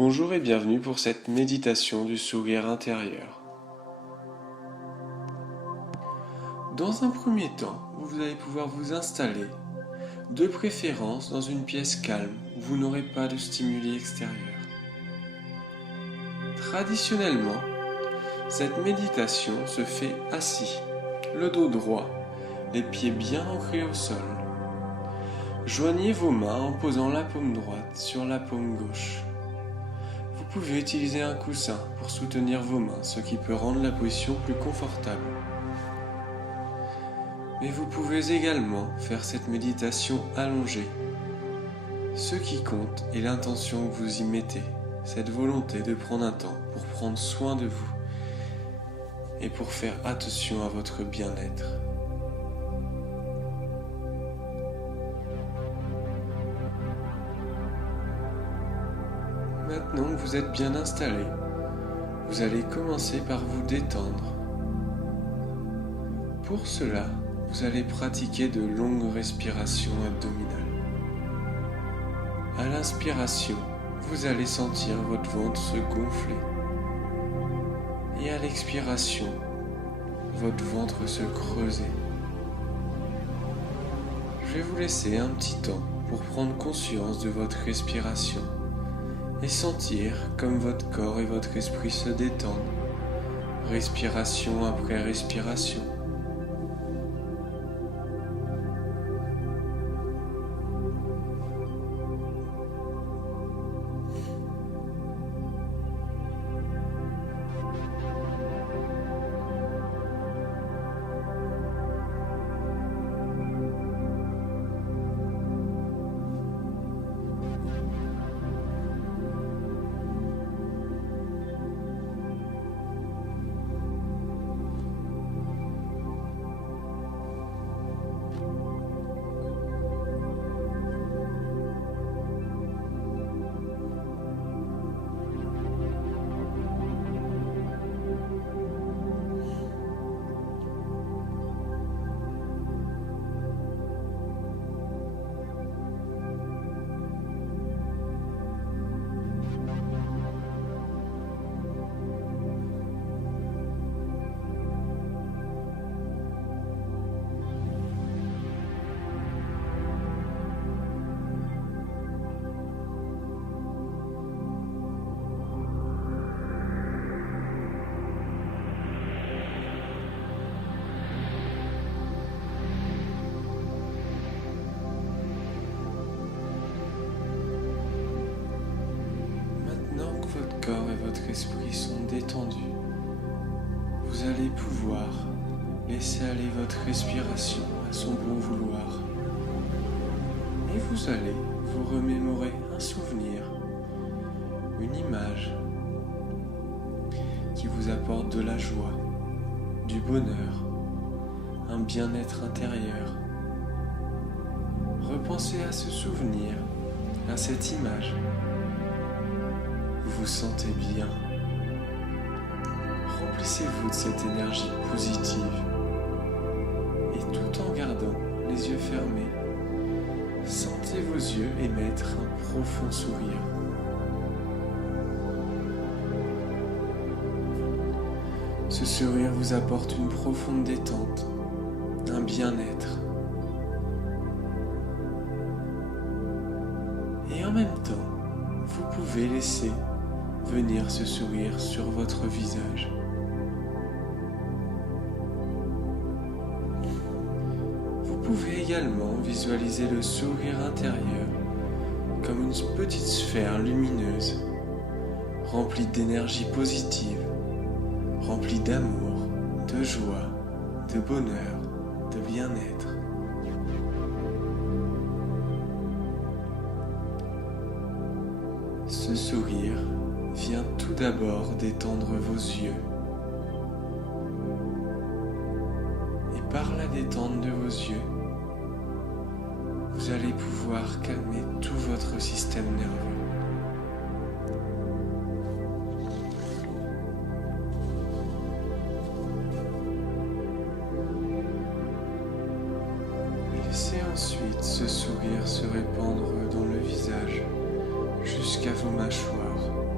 Bonjour et bienvenue pour cette méditation du sourire intérieur. Dans un premier temps, vous allez pouvoir vous installer, de préférence dans une pièce calme où vous n'aurez pas de stimuli extérieurs. Traditionnellement, cette méditation se fait assis, le dos droit, les pieds bien ancrés au sol. Joignez vos mains en posant la paume droite sur la paume gauche. Vous pouvez utiliser un coussin pour soutenir vos mains, ce qui peut rendre la position plus confortable. Mais vous pouvez également faire cette méditation allongée. Ce qui compte est l'intention que vous y mettez, cette volonté de prendre un temps pour prendre soin de vous et pour faire attention à votre bien-être. Maintenant que vous êtes bien installé, vous allez commencer par vous détendre. Pour cela, vous allez pratiquer de longues respirations abdominales. À l'inspiration, vous allez sentir votre ventre se gonfler. Et à l'expiration, votre ventre se creuser. Je vais vous laisser un petit temps pour prendre conscience de votre respiration et sentir comme votre corps et votre esprit se détendent, respiration après respiration. Votre corps et votre esprit sont détendus. Vous allez pouvoir laisser aller votre respiration à son bon vouloir. Et vous allez vous remémorer un souvenir, une image qui vous apporte de la joie, du bonheur, un bien-être intérieur. Repensez à ce souvenir, à cette image. Vous vous sentez bien. Remplissez-vous de cette énergie positive et tout en gardant les yeux fermés, sentez vos yeux émettre un profond sourire. Ce sourire vous apporte une profonde détente, un bien-être. Et en même temps, vous pouvez laisser venir ce sourire sur votre visage. Vous pouvez également visualiser le sourire intérieur comme une petite sphère lumineuse, remplie d'énergie positive, remplie d'amour, de joie, de bonheur, de bien-être. Ce sourire vient tout d'abord détendre vos yeux. Et par la détente de vos yeux, vous allez pouvoir calmer tout votre système nerveux. Laissez ensuite ce sourire se répandre dans le visage jusqu'à vos mâchoires.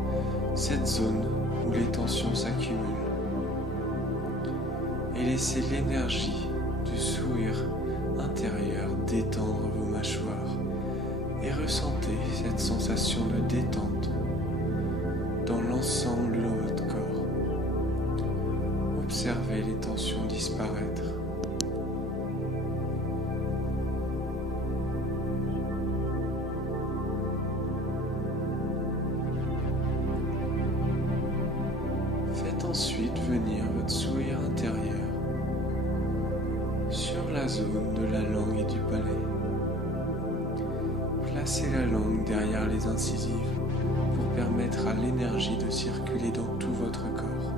cette zone où les tensions s'accumulent et laissez l'énergie du sourire intérieur détendre vos mâchoires et ressentez cette sensation de détente dans l'ensemble de votre corps. Observez les tensions disparaître. Faites ensuite venir votre sourire intérieur sur la zone de la langue et du palais. Placez la langue derrière les incisives pour permettre à l'énergie de circuler dans tout votre corps.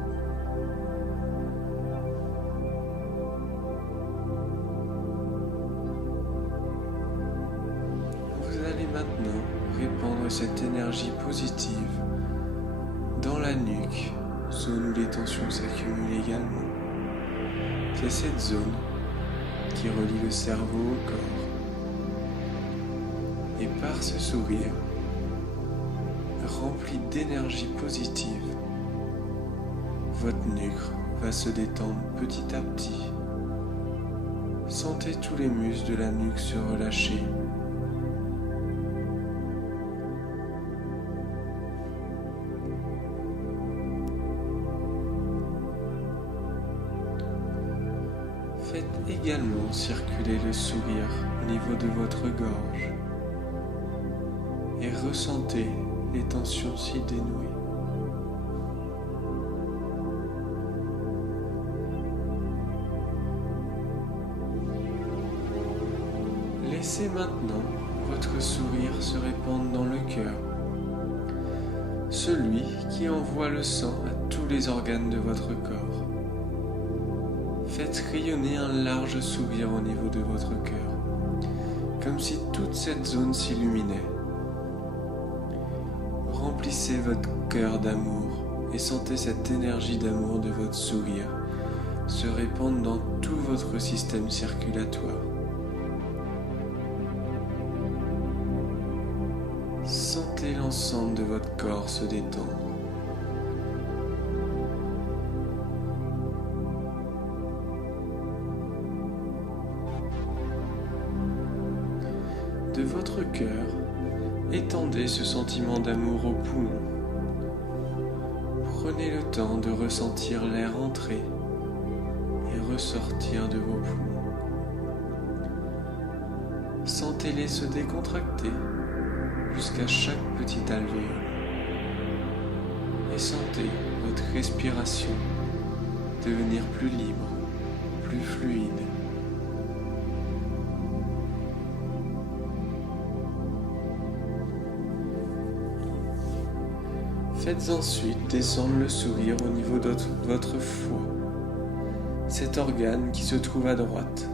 Vous allez maintenant répandre cette énergie positive dans la nuque, zone où les tensions s'accumulent également. C'est cette zone qui relie le cerveau au corps. Et par ce sourire, rempli d'énergie positive, votre nuque va se détendre petit à petit. Sentez tous les muscles de la nuque se relâcher. Faites également circuler le sourire au niveau de votre gorge et ressentez les tensions s'y dénouer. Laissez maintenant votre sourire se répandre dans le cœur, celui qui envoie le sang à tous les organes de votre corps. Faites rayonner un large sourire au niveau de votre cœur, comme si toute cette zone s'illuminait. Remplissez votre cœur d'amour et sentez cette énergie d'amour de votre sourire se répandre dans tout votre système circulatoire. Sentez l'ensemble de votre corps se détendre. De votre cœur, étendez ce sentiment d'amour aux poumons. Prenez le temps de ressentir l'air entrer et ressortir de vos poumons. Sentez-les se décontracter jusqu'à chaque petit alvéole. Et sentez votre respiration devenir plus libre, plus fluide. Faites ensuite descendre le sourire au niveau de votre foie, cet organe qui se trouve à droite,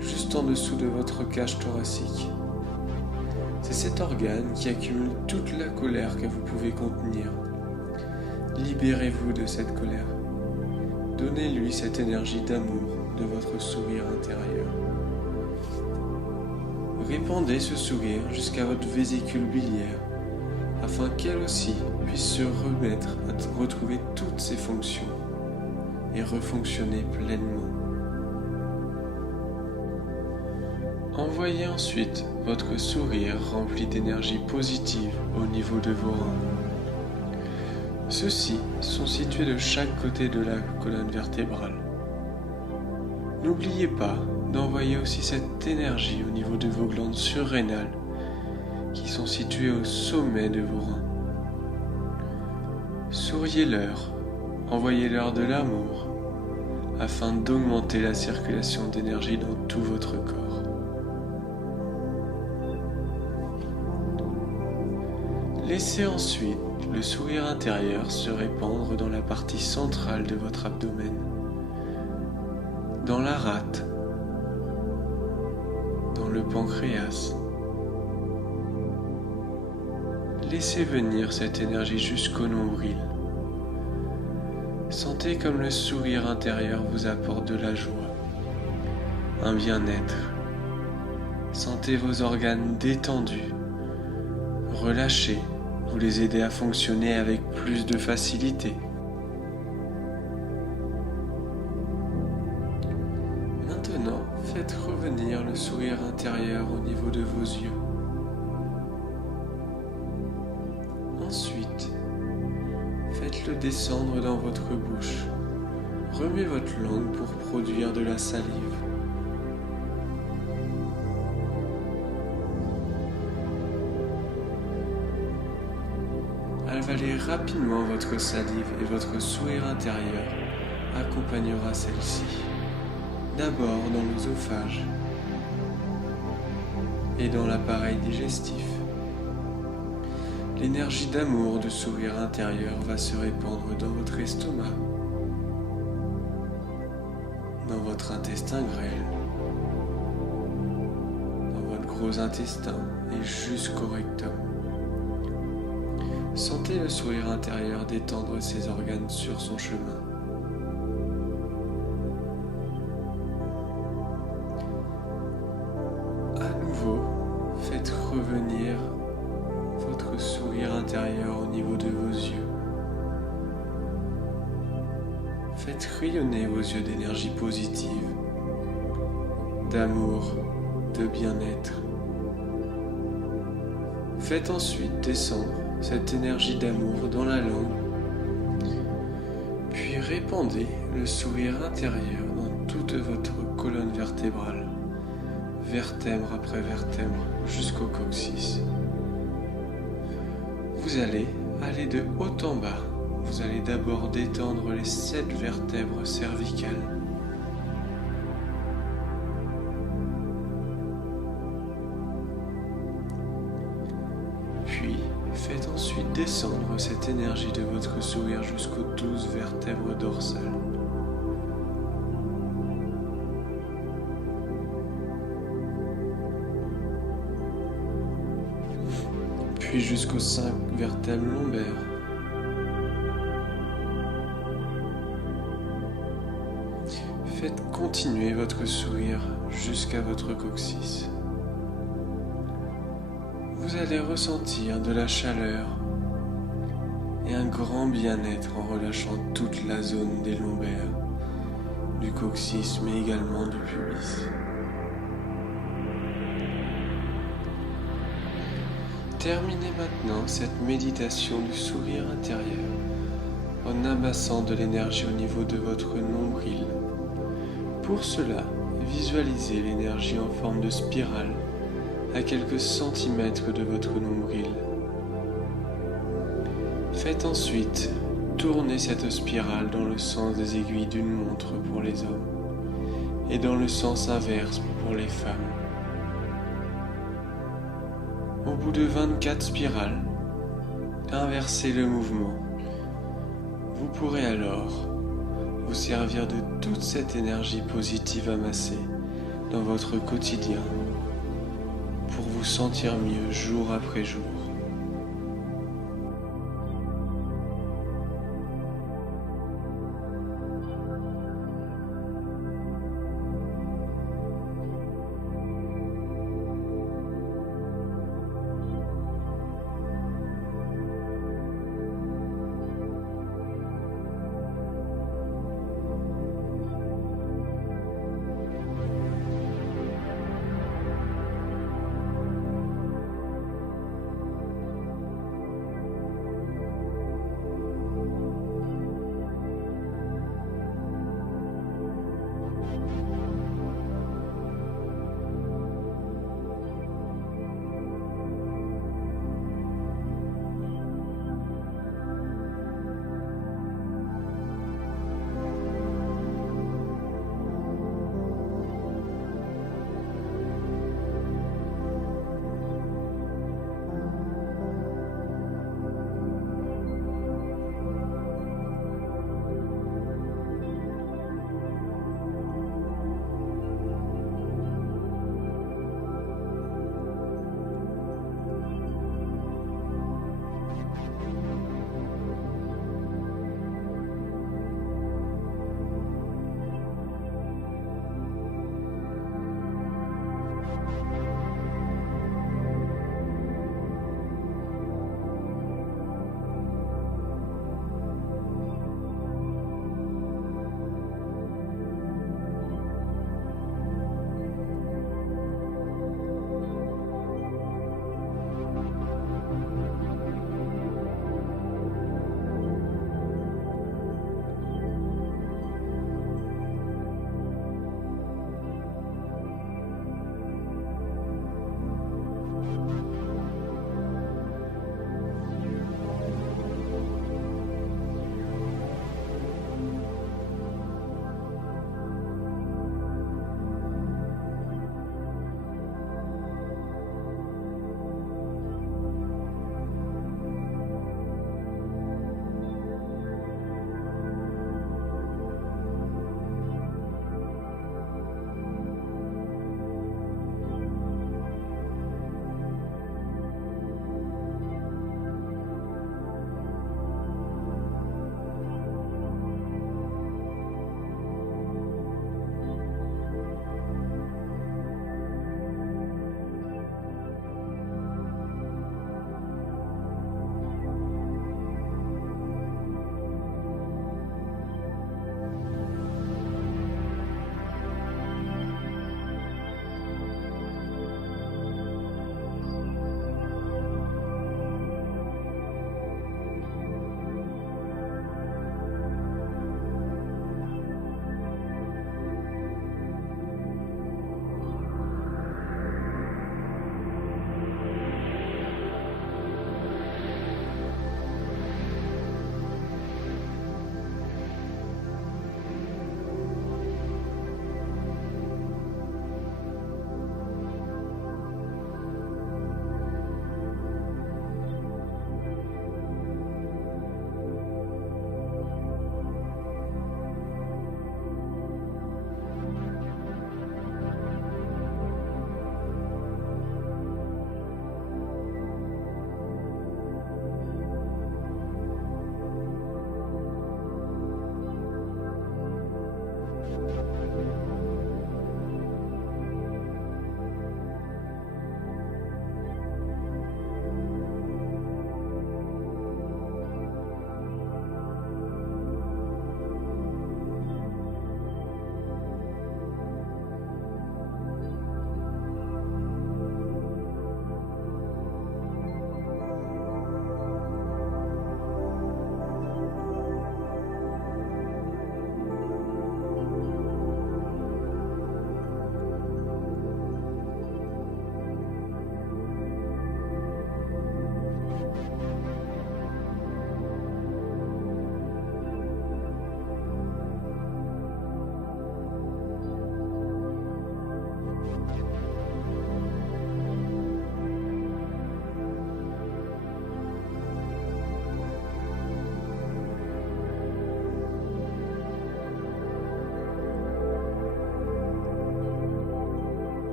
juste en dessous de votre cage thoracique. C'est cet organe qui accumule toute la colère que vous pouvez contenir. Libérez-vous de cette colère. Donnez-lui cette énergie d'amour de votre sourire intérieur. Répandez ce sourire jusqu'à votre vésicule biliaire, afin qu'elle aussi puisse se remettre à retrouver toutes ses fonctions et refonctionner pleinement. Envoyez ensuite votre sourire rempli d'énergie positive au niveau de vos reins. Ceux-ci sont situés de chaque côté de la colonne vertébrale. N'oubliez pas d'envoyer aussi cette énergie au niveau de vos glandes surrénales qui sont situées au sommet de vos reins. Souriez-leur, envoyez-leur de l'amour afin d'augmenter la circulation d'énergie dans tout votre corps. Laissez ensuite le sourire intérieur se répandre dans la partie centrale de votre abdomen, dans la rate, dans le pancréas. Laissez venir cette énergie jusqu'au nombril. Sentez comme le sourire intérieur vous apporte de la joie, un bien-être. Sentez vos organes détendus, relâchés vous les aidez à fonctionner avec plus de facilité. Maintenant, faites revenir le sourire intérieur au niveau de vos yeux. Ensuite, faites-le descendre dans votre bouche. Remuez votre langue pour produire de la salive. Avalez rapidement votre salive et votre sourire intérieur accompagnera celle-ci. D'abord dans l'œsophage et dans l'appareil digestif. L'énergie d'amour du sourire intérieur va se répandre dans votre estomac, dans votre intestin grêle, dans votre gros intestin et jusqu'au rectum. Sentez le sourire intérieur détendre ses organes sur son chemin. À nouveau, faites revenir votre sourire intérieur au niveau de vos yeux. Faites rayonner vos yeux d'énergie positive, d'amour, de bien-être. Faites ensuite descendre cette énergie d'amour dans la langue, puis répandez le sourire intérieur dans toute votre colonne vertébrale, vertèbre après vertèbre, jusqu'au coccyx. Vous allez aller de haut en bas. Vous allez d'abord détendre les 7 vertèbres cervicales. Puis, faites ensuite descendre cette énergie de votre sourire jusqu'aux 12 vertèbres dorsales. Puis jusqu'aux 5 vertèbres lombaires. Faites continuer votre sourire jusqu'à votre coccyx. Vous allez ressentir de la chaleur et un grand bien-être en relâchant toute la zone des lombaires, du coccyx mais également du pubis. Terminez maintenant cette méditation du sourire intérieur en amassant de l'énergie au niveau de votre nombril. Pour cela, visualisez l'énergie en forme de spirale à quelques centimètres de votre nombril. Faites ensuite tourner cette spirale dans le sens des aiguilles d'une montre pour les hommes et dans le sens inverse pour les femmes. Au bout de 24 spirales, inversez le mouvement. Vous pourrez alors vous servir de toute cette énergie positive amassée dans votre quotidien pour vous sentir mieux jour après jour.